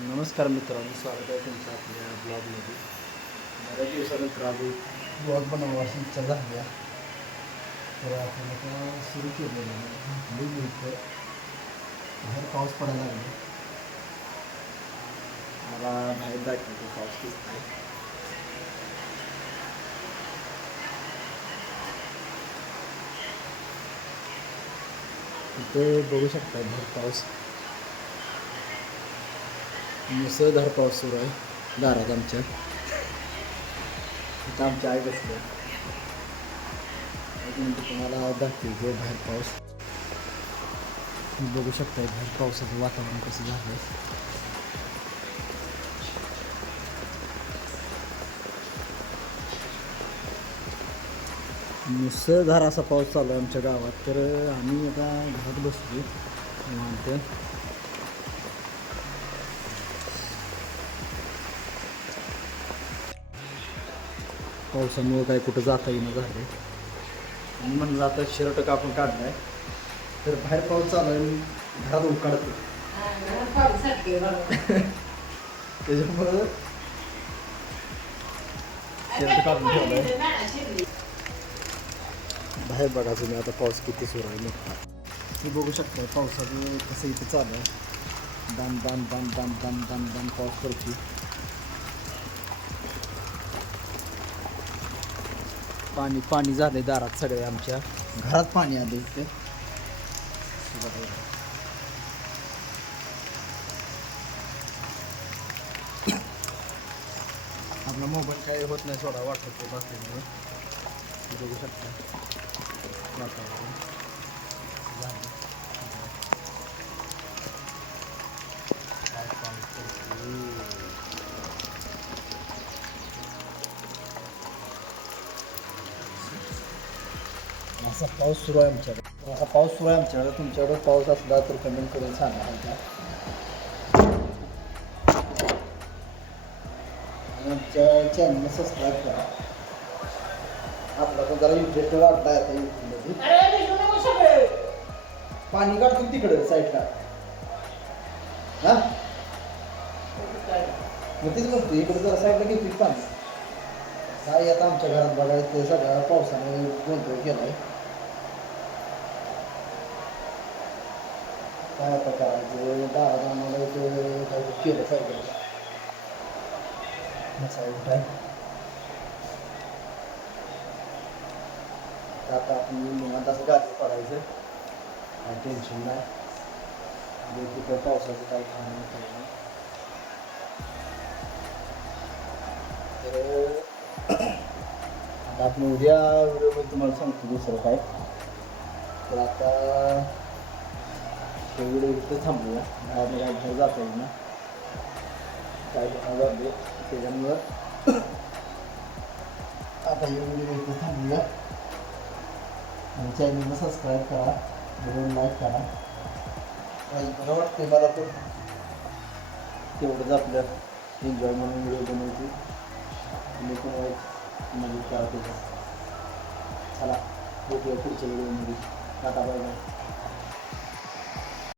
नमस्कार मित्रांनो स्वागत आहे तुमचं आपल्या ब्लॉगमध्ये बऱ्याच दिवसानंतर आम्ही ब्लॉग बनवा अशी इच्छा झाली. तर आपण आता सुरू केलेलं आहे इथं बाहेर पाऊस पडायला लागला मला बाहेर दाखवतो पाऊस दिसत आहे इथे बघू शकता बाहेर पाऊस मुसळधार पाऊस सुरू आहे दारात आमच्या. इथं आमची आई बसली आहे. अजून मी बाहेर पाऊस. बघू शकता बाहेर पावसाचं वातावरण कसं झालं आहे मुसळधार असा पाऊस चालू आहे आमच्या गावात. तर आम्ही आता घरात बसलो निवांत. पावसामुळं काय कुठं जाता येईना झालं आणि म्हणलं आता शर्ट कापून काढलाय. तर बाहेर पाऊस चालू आहे घरात उकाडतो त्याच्यामुळं शर्ट काढून ठेवलाय. बाहेर बघा तुम्ही आता पाऊस किती सुरू आहे मोठा. तुम्ही बघू शकता पावसाचं कसं इथं चालू आहे. दाम दाम दाम दाम दाम दाम दाम पाऊस पडतो पाणी पाणी झाले दारात सगळे आमच्या. घरात पाणी आले इथे. आपला मोबाईल काही होत नाही सोडा वाटत बघू शकता. वातावरण झालं. असा पाऊस सुरू आहे आमच्याकडे. असा पाऊस सुरू आहे आमच्याकडे. तुमच्याकडे पाऊस असला तर कमेंट करून सांगा आमच्या. आमच्या चॅनलला सबस्क्राईब करा. आपला पण जरा इंटरेस्ट वाढला आता युट्यूबमध्ये पाणी काढतो तिकडे साईडला हा? मग तेच म्हणतो इकडे जरा साईडला घेतो पाणी. काय आता आमच्या घरात बघायचं सगळ्या पावसाने गोंधळ केलाय. काय आता करायचं दारात आम्हाला इथं काहीतरी केलं पाहिजे मसाला काय तर आता आपण निवांत असं पडायचं काय टेन्शन नाही तिथं पावसाचं खाणं काही नाही तर आता आपण उद्या व्हिडिओमध्ये तुम्हाला सांगतो दुसरं काय. तर आता ते व्हिडिओ इथं थांबूया बाहेर काय बाहेर जाता येईल ना काय झाले त्याच्यामुळं आता हे व्हिडिओ इथं थांबूया आणि चॅनलला सबस्क्राईब करा व्हिडिओ लाईक करा आणि बरं वाटते मला पण तेवढंच आपलं एन्जॉय म्हणून व्हिडिओ बनवायची तुम्ही पण मदत करा त्याच्यात चला भेटूया पुढच्या व्हिडिओमध्ये टाटा बाय बाय